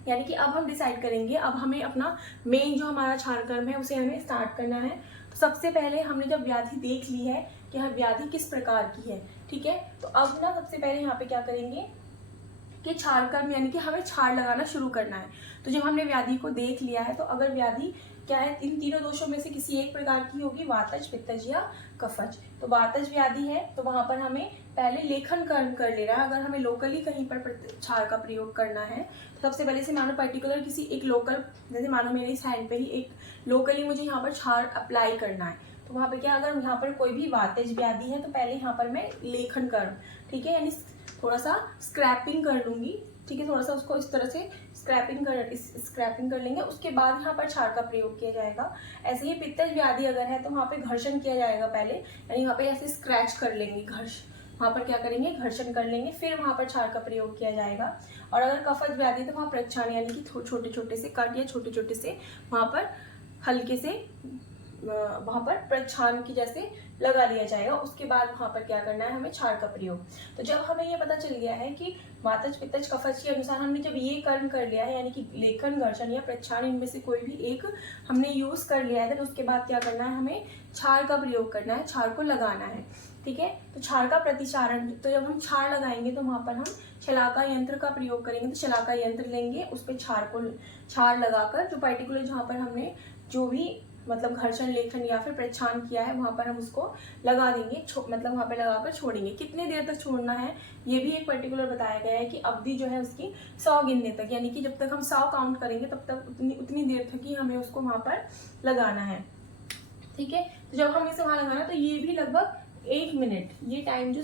यानी कि अब हम डिसाइड करेंगे, अब हमें अपना मेन जो हमारा क्षार कर्म है उसे हमें स्टार्ट करना है। तो सबसे पहले हमने जब व्याधि देख ली है कि हाँ व्याधि किस प्रकार की है, ठीक है, तो अब ना सबसे पहले यहाँ पे क्या करेंगे कि क्षार कर्म, यानी कि हमें क्षार लगाना शुरू करना है। तो जब हमने व्याधि को देख लिया है तो अगर व्याधि क्या है, इन तीनों दोषों में से किसी एक प्रकार की होगी, वातज, पित्तज या कफज। तो वातज व्याधि है तो वहां पर हमें पहले लेखन कर्म कर ले रहा है। अगर हमें लोकली कहीं पर क्षार का प्रयोग करना है तो सबसे पहले से मानो पर्टिकुलर किसी एक लोकल, जैसे मानो मेरे इस हैंड पे ही एक लोकली मुझे यहाँ पर क्षार अप्लाई करना है, तो वहाँ पे क्या, अगर यहाँ पर कोई भी वातज व्याधि है तो पहले यहाँ पर मैं लेखन कर्म, ठीक है, यानी थोड़ा सा स्क्रैपिंग कर लूंगी। ठीक है, थोड़ा सा उसको इस तरह से स्क्रैपिंग कर लेंगे, उसके बाद यहाँ पर क्षार का प्रयोग किया जाएगा। ऐसे ही पित्तज व्याधि अगर है तो वहाँ पे घर्षण किया जाएगा पहले, यानी वहाँ पे ऐसे स्क्रैच कर लेंगे, वहाँ पर क्या करेंगे, घर्षण कर लेंगे, फिर वहाँ पर क्षार का प्रयोग किया जाएगा। और अगर कफज व्याधि तो वहाँ प्रक्षालन यानी कि छोटे छोटे से कट या छोटे छोटे से वहाँ पर हल्के से वहाँ पर प्रक्षालन की जैसे लगा लिया जाएगा। उसके बाद वहाँ पर क्या करना है, हमें क्षार का प्रयोग। तो जब हमें ये पता चल गया है कि वातज पित्तज कफज के अनुसार हमने जब ये कर्म कर लिया है, यानी कि लेखन, घर्षण या प्रक्षालन, इनमें से कोई भी एक हमने यूज कर लिया है, तो उसके बाद क्या करना है, हमें क्षार का प्रयोग करना है, क्षार को लगाना है। ठीक है, तो क्षार का प्रतिचारण, तो जब हम क्षार लगाएंगे तो वहाँ पर हम शलाका यंत्र का प्रयोग करेंगे। तो शलाका यंत्र लेंगे, उस पर क्षार लगाकर जो पर्टिकुलर जहाँ पर हमने जो भी मतलब घर्षण, लेखन या फिर प्रक्षालन किया है वहाँ पर हम उसको लगा देंगे, मतलब वहाँ पे लगाकर छोड़ेंगे। कितने देर तक छोड़ना है ये भी एक पर्टिकुलर बताया गया है कि अवधि जो है उसकी 100 गिनने तक, यानी कि जब तक हम 100 काउंट करेंगे तब तक उतनी देर तक ही हमें उसको वहाँ पर लगाना है। ठीक है, तो जब हम इसे वहाँ लगाना तो ये भी लगभग 1 मिनट, ये टाइम जो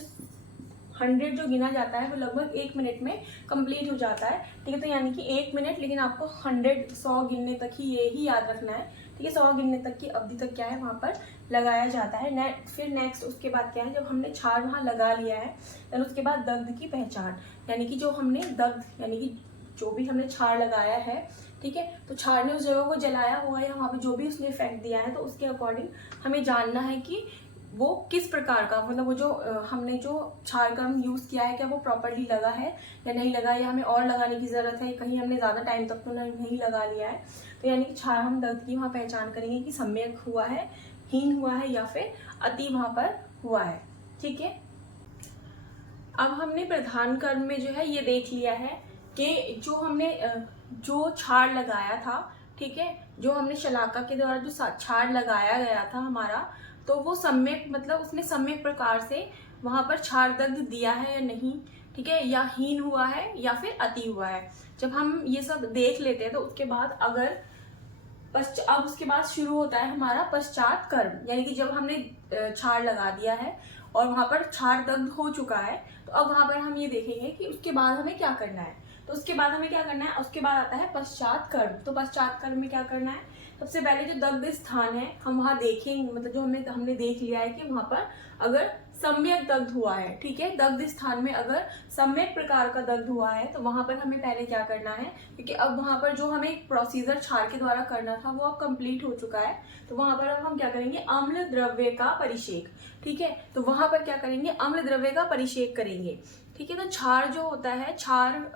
100 जो गिना जाता है वो लगभग 1 मिनट में कंप्लीट हो जाता है। ठीक है, तो यानी कि 1 मिनट, लेकिन आपको 100 गिनने तक ही ये ही याद रखना है। ठीक है, 100 गिनने तक की अवधि तक क्या है वहाँ पर लगाया जाता है। फिर नेक्स्ट उसके बाद क्या है, जब हमने क्षार वहाँ लगा लिया है तो उसके बाद दग्ध की पहचान, यानी कि जो हमने दग्ध यानी कि जो भी हमने क्षार लगाया है, ठीक है, तो क्षार ने उस जगह को जलाया हुआ है, वहाँ पे जो भी उसने इफेक्ट दिया है, तो उसके अकॉर्डिंग हमें जानना है कि वो किस प्रकार का, मतलब वो जो हमने जो क्षार का हम यूज़ किया है क्या वो प्रॉपरली लगा है या नहीं लगा, या हमें और लगाने की ज़रूरत है, कहीं हमने ज़्यादा टाइम तक तो नहीं लगा लिया है। तो यानी कि क्षार हम दग्ध की वहाँ पहचान करेंगे कि सम्यक हुआ है, हीन हुआ है या फिर अति वहाँ पर हुआ है। ठीक है, अब हमने प्रधान कर्म में जो है ये देख लिया है कि जो हमने जो क्षार लगाया था, ठीक है, जो हमने शलाका के द्वारा जो क्षार लगाया गया था हमारा, तो वो सम्यक, मतलब उसने सम्यक प्रकार से वहाँ पर क्षार दग्ध दिया है या नहीं, ठीक है, या हीन हुआ है या फिर अति हुआ है। जब हम ये सब देख लेते हैं तो उसके बाद अब उसके बाद शुरू होता है हमारा पश्चात कर्म, यानी कि जब हमने क्षार लगा दिया है और वहाँ पर क्षार दग्ध हो चुका है, तो अब वहाँ पर हम ये देखेंगे कि उसके बाद हमें क्या करना है। तो उसके बाद हमें क्या करना है, उसके बाद आता है पश्चात कर्म। तो पश्चात कर्म में क्या करना है, सबसे पहले जो दग्ध स्थान है हम वहाँ देखेंगे, मतलब जो हमने देख लिया है कि वहाँ पर अगर सम्यक दग्ध हुआ है, ठीक है, दग्ध स्थान में अगर सम्यक प्रकार का दग्ध हुआ है तो वहाँ पर हमें पहले क्या करना है, क्योंकि अब वहाँ पर जो हमें प्रोसीजर क्षार के द्वारा करना था वो अब कंप्लीट हो चुका है। तो वहाँ पर अब हम क्या करेंगे, अम्ल द्रव्य का परिषेक। ठीक है, तो वहाँ पर क्या करेंगे, अम्ल द्रव्य का परिषेक करेंगे। ठीक है, तो क्षार जो होता है, क्षार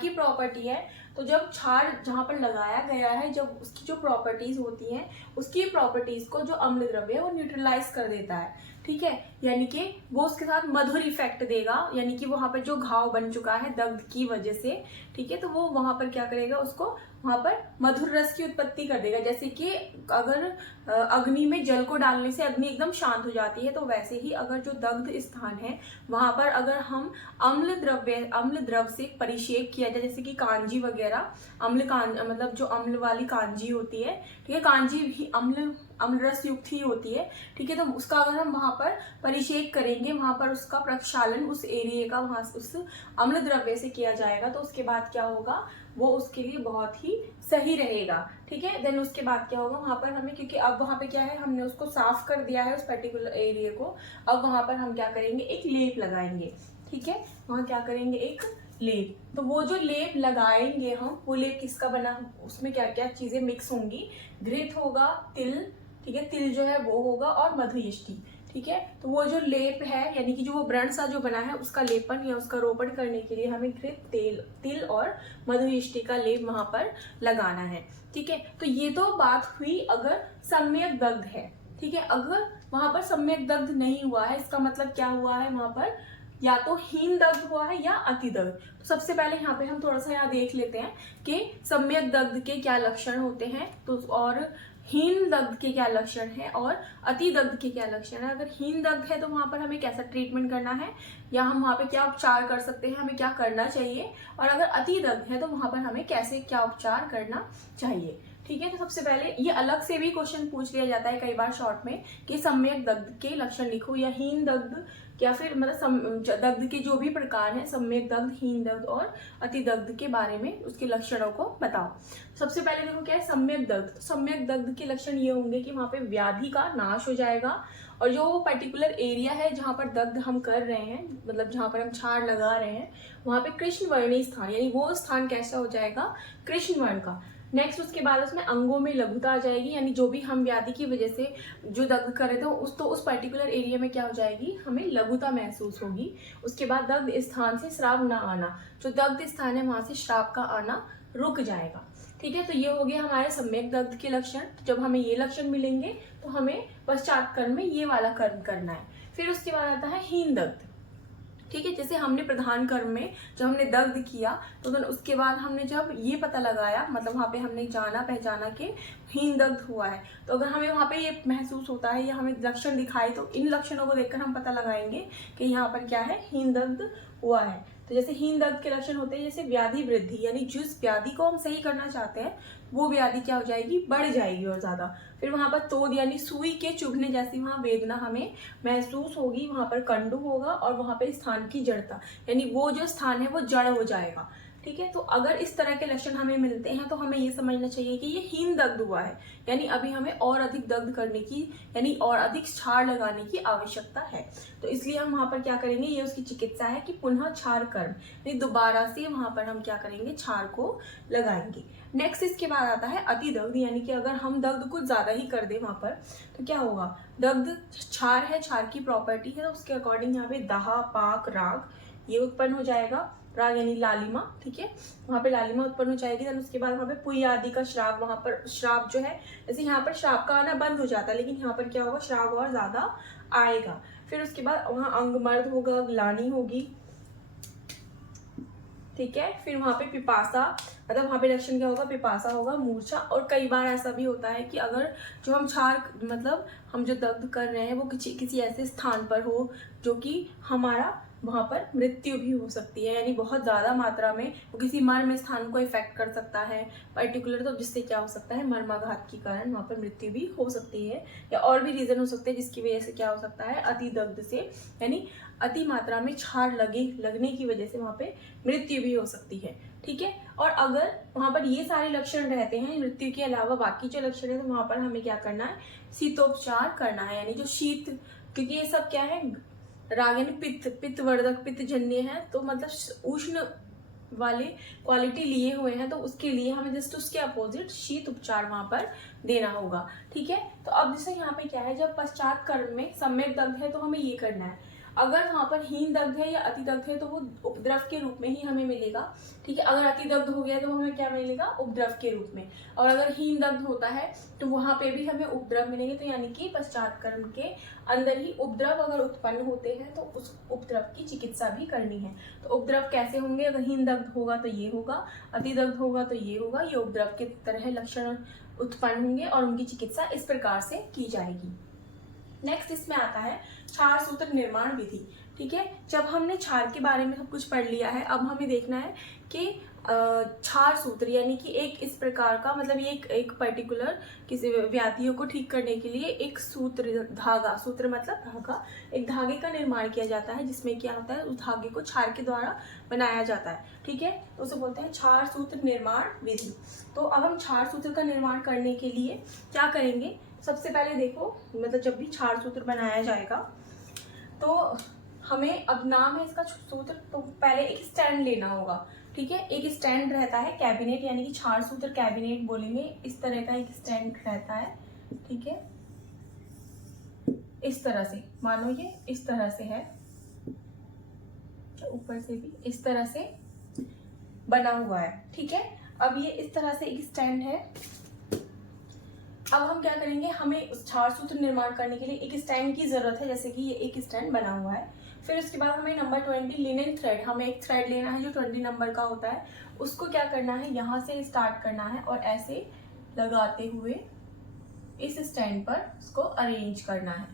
की प्रॉपर्टी है, तो जब क्षार जहाँ पर लगाया गया है, जब उसकी जो प्रॉपर्टीज होती हैं, उसकी प्रॉपर्टीज को जो अम्ल द्रव्य है वो न्यूट्रलाइज कर देता है। ठीक है, यानी कि वो उसके साथ मधुर इफेक्ट देगा, यानी कि वहाँ पर जो घाव बन चुका है दग्ध की वजह से, ठीक है, तो वो वहाँ पर क्या करेगा, उसको वहाँ पर मधुर रस की उत्पत्ति कर देगा। जैसे कि अगर अग्नि में जल को डालने से अग्नि एकदम शांत हो जाती है, तो वैसे ही अगर जो दग्ध स्थान है वहाँ पर अगर हम अम्ल द्रव से परिषेक किया जाए, जैसे कि कांजी वगैरह, मतलब जो अम्ल वाली कांजी होती है, ठीक है, कांजी भी अम्ल रस युक्त ही होती है। ठीक है, तो उसका अगर हम वहाँ पर परिषेक करेंगे, वहाँ पर उसका प्रक्षालन उस एरिया का वहाँ उस अम्ल द्रव्य से किया जाएगा, तो उसके बाद क्या होगा, वो उसके लिए बहुत ही सही रहेगा। ठीक है, देन उसके बाद क्या होगा, वहाँ पर हमें, क्योंकि अब वहाँ पे क्या है, हमने उसको साफ कर दिया है उस पर्टिकुलर एरिया को, अब वहाँ पर हम क्या करेंगे, एक लेप लगाएंगे। ठीक है, वहाँ क्या करेंगे, एक लेप। तो वो जो लेप लगाएंगे हम, वो लेप किसका बना, उसमें क्या क्या चीजें मिक्स होंगी, घृत होगा, तिल, ठीक है, तिल जो है वो होगा, और मधुयष्टि। ठीक है, तो वो जो लेप है, यानी कि जो वो व्रण सा जो बना है, उसका लेपन या उसका रोपण करने के लिए हमें घृत, तिल और मधुयष्टि का लेप वहां पर लगाना है। ठीक है, तो ये तो बात हुई अगर सम्यक दग्ध है। ठीक है, अगर वहां पर सम्यक दग्ध नहीं हुआ है, इसका मतलब क्या हुआ है, वहां पर या तो हीन दग्ध हुआ है या अति दग्ध। तो सबसे पहले यहाँ पे हम थोड़ा सा यहाँ देख लेते हैं कि सम्यक दग्ध के क्या लक्षण होते हैं, तो और हीन दग्ध के क्या लक्षण है और अति दग्ध के क्या लक्षण है। अगर हीन दग्ध है तो वहां पर हमें कैसा ट्रीटमेंट करना है, या हम वहां पे क्या उपचार कर सकते हैं, हमें क्या करना चाहिए, और अगर अति दग्ध है तो वहां पर हमें कैसे क्या उपचार करना चाहिए। ठीक है। तो सबसे पहले ये अलग से भी क्वेश्चन पूछ लिया जाता है कई बार शॉर्ट में कि सम्यक दग्ध के लक्षण लिखो, या हीन दग्ध, या फिर मतलब दग्ध के जो भी प्रकार हैं, सम्यक दग्ध, हीन दग्ध और अति दग्ध के बारे में उसके लक्षणों को बताओ। सबसे पहले देखो क्या है सम्यक दग्ध। तो सम्यक दग्ध के लक्षण ये होंगे कि वहाँ पे व्याधि का नाश हो जाएगा, और जो वो पर्टिकुलर एरिया है जहाँ पर दग्ध हम कर रहे हैं, मतलब जहाँ पर हम छाड़ लगा रहे हैं, वहाँ पे कृष्णवर्णी स्थान, यानी वो स्थान कैसा हो जाएगा, कृष्ण वर्ण का। नेक्स्ट उसके बाद उसमें अंगों में लघुता आ जाएगी, यानी जो भी हम व्याधि की वजह से जो दग्ध कर रहे थे उस पर्टिकुलर एरिया में क्या हो जाएगी, हमें लघुता महसूस होगी। उसके बाद दग्ध स्थान से श्राव ना आना, जो दग्ध स्थान है वहां से श्राव का आना रुक जाएगा। ठीक है। तो ये हो गया हमारे सम्यक दग्ध के लक्षण। जब हमें ये लक्षण मिलेंगे तो हमें पश्चात कर्म में ये वाला कर्म करना है। फिर उसके बाद आता है हीन दग्ध। ठीक है। जैसे हमने प्रधान कर्म में जब हमने दग्ध किया तो उसके बाद हमने जब ये पता लगाया, मतलब वहाँ पे हमने जाना पहचाना कि हीन दग्ध हुआ है, तो अगर हमें वहाँ पे ये महसूस होता है या हमें लक्षण दिखाई, तो इन लक्षणों को देखकर हम पता लगाएंगे कि यहाँ पर क्या है, हीन दग्ध हुआ है। तो जैसे हीन दग्ध के लक्षण होते हैं जैसे व्याधि वृद्धि, यानी जिस व्याधि को हम सही करना चाहते हैं वो व्याधि क्या हो जाएगी, बढ़ जाएगी और ज्यादा। फिर वहां पर तोद यानी सुई के चुभने जैसी वहां वेदना हमें महसूस होगी, वहां पर कंडू होगा, और वहां पे स्थान की जड़ता, यानी वो जो स्थान है वो जड़ हो जाएगा। ठीक है। तो अगर इस तरह के लक्षण हमें मिलते हैं तो हमें ये समझना चाहिए कि ये हीन दग्ध हुआ है, यानी अभी हमें और अधिक दग्ध करने की, यानी और अधिक छाड़ लगाने की आवश्यकता है। तो इसलिए हम वहां पर क्या करेंगे, ये उसकी चिकित्सा है कि पुनः छाड़ कर्म, यानी दोबारा से वहां पर हम क्या करेंगे, छाड़ को लगाएंगे। नेक्स्ट इसके बाद आता है अति दग्ध, यानी कि अगर हम दग्ध कुछ ज्यादा ही कर दे वहां पर तो क्या होगा, दग्ध क्षार है, क्षार की प्रॉपर्टी है, तो उसके अकॉर्डिंग यहाँ पे दाह, पाक, राग ये उत्पन्न हो जाएगा। राग यानी लालिमा। ठीक है। वहां पे लालिमा उत्पन्न हो जाएगी। देन उसके बाद वहां पे पुय आदि का श्राप, वहां पर श्राप जो है, जैसे यहाँ पर श्राप का आना बंद हो जाता है, लेकिन यहाँ पर क्या होगा, श्राप और ज्यादा आएगा। फिर उसके बाद वहां अंगमर्द होगा, ग्लानि होगी। ठीक है। फिर वहां पे पिपासा, मतलब वहां पे लक्षण क्या होगा, पिपासा होगा, मूर्छा। और कई बार ऐसा भी होता है कि अगर जो हम छाड़, मतलब हम जो दग्ध कर रहे हैं वो किसी ऐसे स्थान पर हो जो कि हमारा वहां पर मृत्यु भी हो सकती है, यानी बहुत ज्यादा मात्रा में वो किसी मर्म स्थान को इफेक्ट कर सकता है पर्टिकुलर, तो जिससे क्या हो सकता है, मर्माघात के कारण वहां पर मृत्यु भी हो सकती है, या और भी रीजन हो सकते हैं जिसकी वजह से क्या हो सकता है, अति दग्ध से, यानी अति मात्रा में छाड़ लगने की वजह से वहां पे मृत्यु भी हो सकती है। ठीक है। और अगर वहां पर ये सारे लक्षण रहते हैं मृत्यु के अलावा बाकी जो लक्षण है, तो वहां पर हमें क्या करना है, शीतोपचार करना है, यानी जो शीत, क्योंकि ये सब क्या है, राग यानी पित्तवर्धक, पित्तजन्य है, तो मतलब उष्ण वाले क्वालिटी लिए हुए हैं, तो उसके लिए हमें जस्ट उसके अपोजिट शीत उपचार वहां पर देना होगा। ठीक है। तो अब जैसे यहाँ पे क्या है, जब पश्चात कर्म में सम्यक दग्ध है तो हमें ये करना है, अगर वहां पर हीन दग्ध है या अति दग्ध है तो वो उपद्रव के रूप में ही हमें मिलेगा। ठीक है। अगर अति दग्ध हो गया तो हमें क्या मिलेगा, उपद्रव के रूप में। और अगर हीन दग्ध होता है तो वहां पे भी हमें उपद्रव मिलेंगे। तो यानी कि पश्चात कर्म के अंदर ही उपद्रव अगर उत्पन्न होते हैं तो उस उपद्रव की चिकित्सा भी करनी है। तो उपद्रव कैसे होंगे, अगर हीन दग्ध होगा तो ये होगा, अति दग्ध होगा तो ये होगा, ये उपद्रव के तरह लक्षण उत्पन्न होंगे और उनकी चिकित्सा इस प्रकार से की जाएगी। नेक्स्ट इसमें आता है क्षार सूत्र निर्माण विधि। ठीक है। जब हमने क्षार के बारे में सब कुछ पढ़ लिया है, अब हमें देखना है कि क्षार सूत्र, यानी कि एक इस प्रकार का, मतलब ये एक पर्टिकुलर किसी व्याधियों को ठीक करने के लिए एक सूत्र, धागा, सूत्र मतलब धागा, एक धागे का निर्माण किया जाता है, जिसमें क्या होता है, उस धागे को क्षार के द्वारा बनाया जाता है। ठीक है। तो उसे बोलते हैं क्षार सूत्र निर्माण विधि। तो अब हम क्षार सूत्र का निर्माण करने के लिए क्या करेंगे, सबसे पहले देखो, मतलब जब भी क्षार सूत्र बनाया जाएगा तो हमें, अब नाम है इसका सूत्र, तो पहले एक स्टैंड लेना होगा। ठीक है। एक स्टैंड रहता है कैबिनेट, यानी कि क्षार सूत्र कैबिनेट बोलेंगे, इस तरह का एक स्टैंड रहता है। ठीक है। इस तरह से, मानो ये इस तरह से है, ऊपर से भी इस तरह से बना हुआ है। ठीक है। अब ये इस तरह से एक स्टैंड है। अब हम क्या करेंगे, हमें उस क्षार सूत्र निर्माण करने के लिए एक स्टैंड की जरूरत है, जैसे कि ये एक स्टैंड बना हुआ है। फिर उसके बाद हमें नंबर 20 लिनन थ्रेड, हमें एक थ्रेड लेना है जो 20 नंबर का होता है, उसको क्या करना है, यहाँ से स्टार्ट करना है और ऐसे लगाते हुए इस स्टैंड पर उसको अरेंज करना है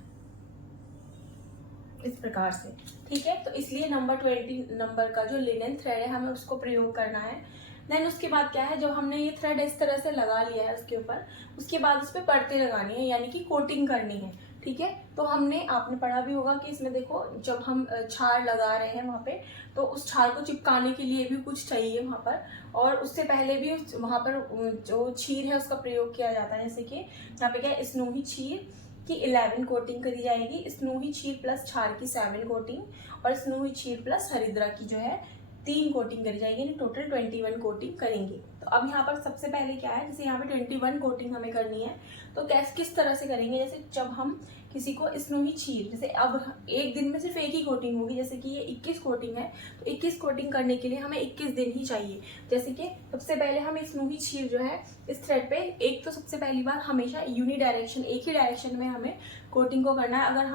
इस प्रकार से। ठीक है। तो इसलिए नंबर 20 नंबर का जो लिनन थ्रेड है हमें उसको प्रयोग करना है। देन उसके बाद क्या है, जब हमने ये थ्रेड इस तरह से लगा लिया है उसके ऊपर, उसके बाद उस पर परतें लगानी है, यानी कि कोटिंग करनी है। ठीक है, तो आपने पढ़ा भी होगा कि इसमें देखो जब हम छार लगा रहे हैं वहाँ पे, तो उस छार को चिपकाने के लिए भी कुछ चाहिए वहाँ पर, और उससे पहले भी वहाँ पर जो छीर है उसका प्रयोग किया जाता है। जैसे कि यहाँ पे क्या है, स्नोही छीर की 11 कोटिंग करी जाएगी, स्नोही छीर प्लस छार की 7 कोटिंग, और स्नोही छीर प्लस हरिद्रा की जो है 3 कोटिंग करी जाएगी, यानी टोटल 21 कोटिंग करेंगे। तो अब यहाँ पर सबसे पहले क्या है, जैसे यहाँ पे 21 कोटिंग हमें करनी है, तो किस तरह से करेंगे। जैसे जब हम किसी को स्नोही छीर, जैसे अब एक दिन में सिर्फ एक ही कोटिंग होगी, जैसे कि ये 21 कोटिंग है, तो 21 कोटिंग करने के लिए हमें 21 दिन ही चाहिए। जैसे कि सबसे पहले हम स्नोही छीर जो है इस थ्रेड पे, एक तो सबसे पहली बार हमेशा यूनी डायरेक्शन, एक ही डायरेक्शन में हमें कोटिंग को करना है। अगर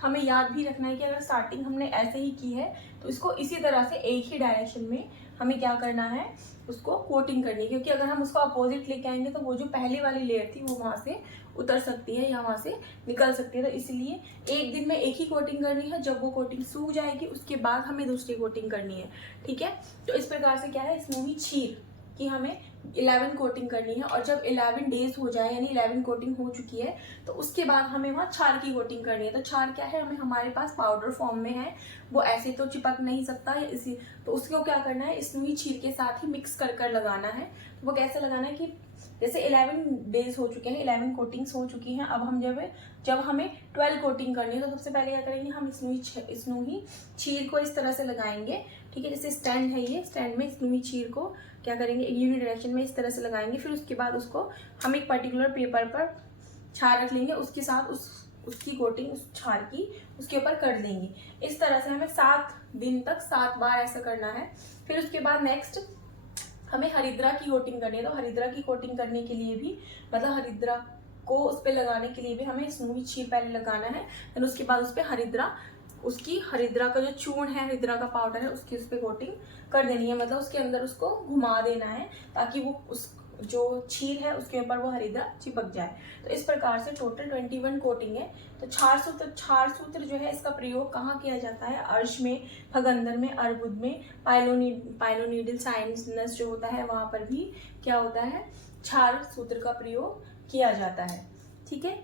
हमें याद भी रखना है कि अगर स्टार्टिंग हमने ऐसे ही की है तो इसको इसी तरह से एक ही डायरेक्शन में हमें क्या करना है, उसको कोटिंग करनी है, क्योंकि अगर हम उसको अपोजिट लेके आएंगे तो वो जो पहले वाली लेयर थी वो वहाँ से उतर सकती है या वहाँ से निकल सकती है। तो इसलिए एक दिन में एक ही कोटिंग करनी है, जब वो कोटिंग सूख जाएगी उसके बाद हमें दूसरी कोटिंग करनी है। ठीक है, तो इस प्रकार से क्या है, स्नोही छीर कि हमें 11 कोटिंग करनी है, और जब 11 डेज हो जाए यानी 11 कोटिंग हो चुकी है तो उसके बाद हमें वहाँ छार की कोटिंग करनी है। तो छार क्या है, हमारे पास पाउडर फॉर्म में है, वो ऐसे तो चिपक नहीं सकता, इसी तो उसको क्या करना है, स्नोही छीर के साथ ही मिक्स कर लगाना है। तो वो कैसे लगाना है कि जैसे 11 डेज हो चुके हैं, 11 कोटिंग्स हो चुकी हैं, अब हम जब हमें 12 कोटिंग करनी है, तो सबसे पहले क्या करेंगे, हम स्नोही छीर को इस तरह से लगाएंगे। ठीक है, जैसे स्टैंड है, ये स्टैंड में स्नोही छीर को क्या करेंगे, एक यूनी डायरेक्शन में इस तरह से लगाएंगे। फिर उसके बाद उसको हम एक पर्टिकुलर पेपर पर छार रख लेंगे, उसके साथ उसकी कोटिंग उस छार की उसके ऊपर कर देंगे। इस तरह से हमें 7 दिन तक 7 बार ऐसा करना है। फिर उसके बाद नेक्स्ट हमें हरिद्रा की कोटिंग करनी है। तो हरिद्रा की कोटिंग करने के लिए भी, मतलब हरिद्रा को उस पर लगाने के लिए भी हमें स्नोही छीर पहले लगाना है, फिर उसके बाद उस पर हरिद्रा का जो चूर्ण है, हरिद्रा का पाउडर है, उसकी उस पर कोटिंग कर देनी है, मतलब उसके अंदर उसको घुमा देना है ताकि वो उस जो छीर है उसके ऊपर वो हरिद्रा चिपक जाए। तो इस प्रकार से टोटल 21 कोटिंग है। तो छार सूत्र जो है इसका प्रयोग कहाँ किया जाता है, अर्श में, भगंदर में, अर्बुद में, पाइलोनीडल साइनस जो होता है वहाँ पर भी क्या होता है, छार सूत्र का प्रयोग किया जाता है। ठीक है,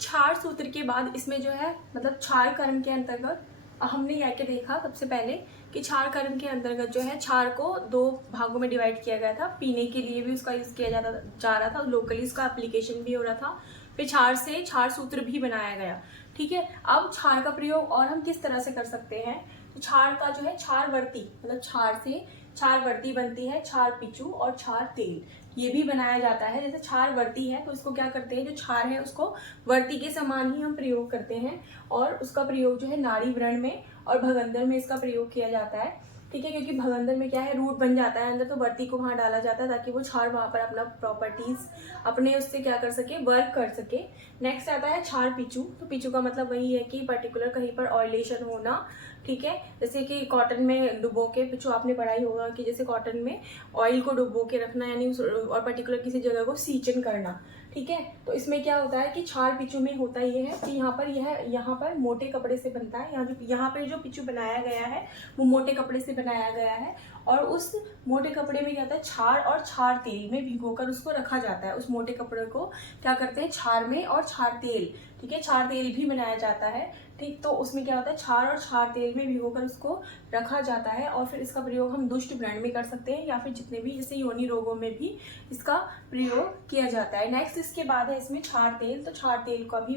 छार सूत्र के बाद इसमें जो है, मतलब छार कर्म के अंतर्गत हमने यह के देखा सबसे पहले कि छार कर्म के अंतर्गत जो है छार को 2 भागों में डिवाइड किया गया था। पीने के लिए भी उसका यूज़ किया जा रहा था, लोकली इसका एप्लीकेशन भी हो रहा था। फिर छार से छार सूत्र भी बनाया गया। ठीक है, अब छार का प्रयोग और हम किस तरह से कर सकते हैं, तो छार का जो है छार वर्ती, मतलब छार से छार वर्ती बनती है, छार पिचू और छार तेल ये भी बनाया जाता है। जैसे छार वर्ती है तो इसको क्या करते हैं, जो छार है उसको वर्ती के समान ही हम प्रयोग करते हैं, और उसका प्रयोग जो है नाड़ी व्रण में और भगंदर में इसका प्रयोग किया जाता है। ठीक है, क्योंकि भगंदर में क्या है, रूट बन जाता है अंदर, तो वर्ती को वहाँ डाला जाता है ताकि वो छार वहाँ पर अपना प्रॉपर्टीज अपने उससे क्या कर सके, वर्क कर सके। नेक्स्ट आता है छार पिचू। तो पिचू का मतलब वही है कि पर्टिकुलर कहीं पर ऑयलेशन होना। ठीक है, जैसे कि कॉटन में डुबो के, पिचू आपने पढ़ाई होगा कि जैसे कॉटन में ऑयल को डुबो के रखना, यानी और पर्टिकुलर किसी जगह को सींचन करना। ठीक है, तो इसमें क्या होता है कि छार पिचू में होता ये है कि यहाँ पर मोटे कपड़े से बनता है, यहाँ पे जो पिचू बनाया गया है वो मोटे कपड़े से बनाया गया है, और उस मोटे कपड़े में क्या होता है, छार और छार तेल में भिगोकर उसको रखा जाता है। उस मोटे कपड़े को क्या करते हैं, छार में और छार तेल, ठीक है, छार तेल भी बनाया जाता है। ठीक, तो उसमें क्या होता है, छार और छार तेल में भिगोकर उसको रखा जाता है, और फिर इसका प्रयोग हम दुष्ट व्रण में कर सकते हैं, या फिर जितने भी जैसे योनि रोगों में भी इसका प्रयोग किया जाता है। नेक्स्ट इसके बाद है इसमें छार तेल। तो छार तेल का भी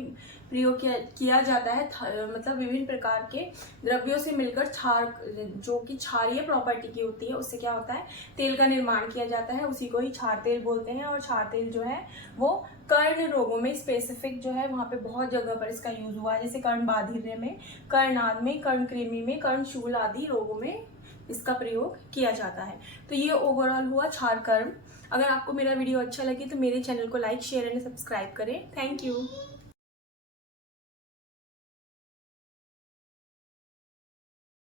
प्रयोग किया जाता है, मतलब विभिन्न प्रकार के द्रव्यों से मिलकर छार, जो कि क्षारीय प्रॉपर्टी की होती है, उससे क्या होता है, तेल का निर्माण किया जाता है, उसी को ही छार तेल बोलते हैं। और छार तेल जो है वो कर्ण रोगों में स्पेसिफिक जो है वहाँ पे बहुत जगह पर इसका यूज हुआ है, जैसे कर्ण बाधिर्य में, कर्णाद में, कर्ण कृमि में, कर्णशूल आदि रोगों में इसका प्रयोग किया जाता है। तो ये ओवरऑल हुआ छार कर्म। अगर आपको मेरा वीडियो अच्छा लगे तो मेरे चैनल को लाइक, शेयर एंड सब्सक्राइब करें। Thank you.